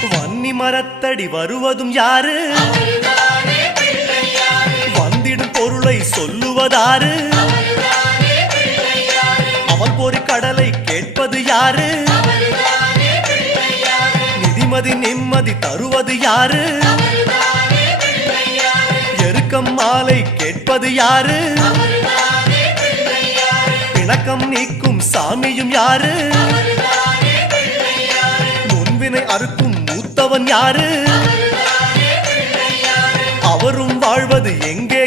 வன்னி மரத்தடி வருவதும் யாரு? வந்திடும் பொருளை சொல்லுவதாரு? அவன் பொறி கடலை கேட்பது யாரு? நிதிமதி நிம்மதி தருவது யாரு? எருக்கம் மாலை கேட்பது யாரு? பிணக்கம் நீக்கும் சாமியும் யாரு? முன்வினை அறுக்கும் மூத்தவன் யாரு? அவரும் வாழ்வது எங்க?